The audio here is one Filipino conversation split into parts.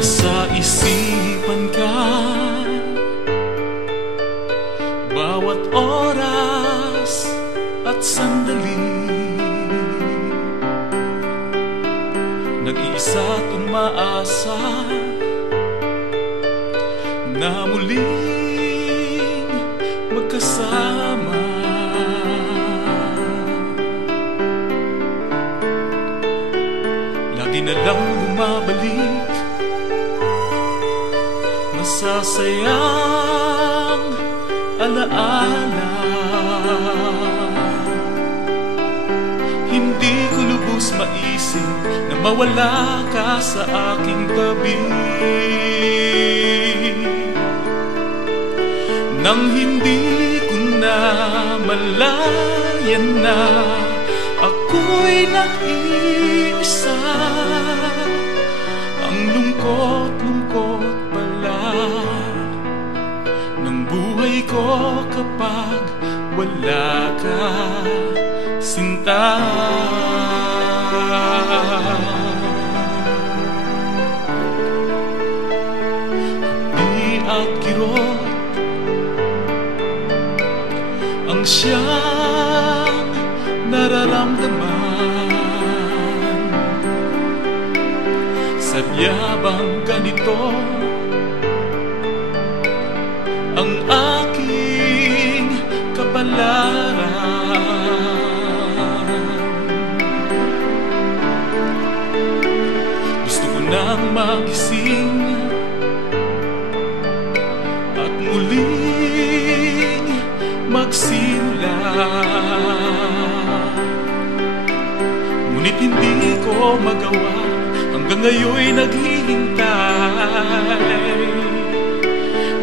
nasa isipan ka bawat oras at sandali. Nag-iisa at umaasa na muling magkasama. Lagi na lang bumabalik masasayang alaala. Hindi ko lubos maisip na mawala ka sa aking tabi. Nang hindi ko na malayan na ako'y nag-iisa, ang lungkot-lungkot pala ng buhay ko kapag wala ka, sinta. Di at kirot ang siyang nararamdaman. Sadya bang ganito ang aking kapalaran? Gusto ko nang magising at muling magsimula, ngunit hindi ko magawa. Hanggang ngayon'y naghihintay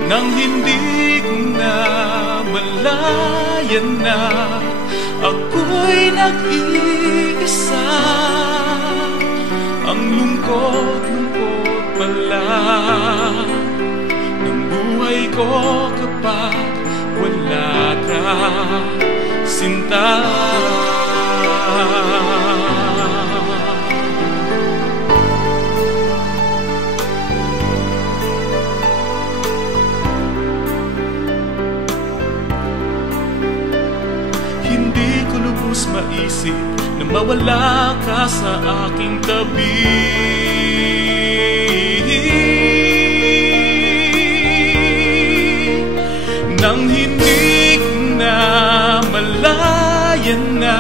nang hindi ko na malayan na ako'y nag-iisa, ang lungkot-lungkot pala ng buhay ko kapag wala ka, sinta. Hindi ko lubos maisip na mawala ka sa aking tabi. Nang hindi ko na malayan na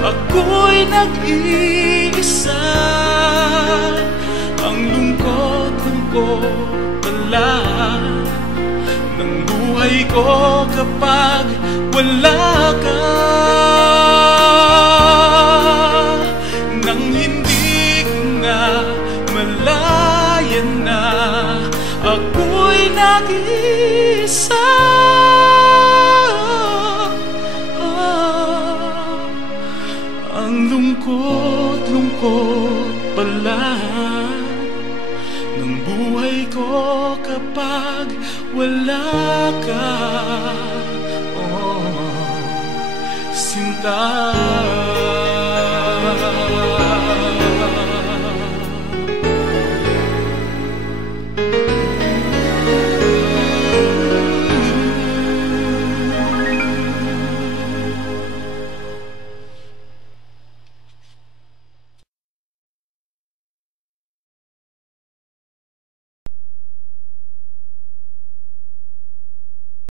ako'y nag-iisa, ang lungkot-lungkot pala ng buhay ko kapag wala ka. Nang hindi ko na malayan na ako'y nag-iisa, ang lungkot-lungkot pala ng buhay ko kapag wala ka, oh, sinta.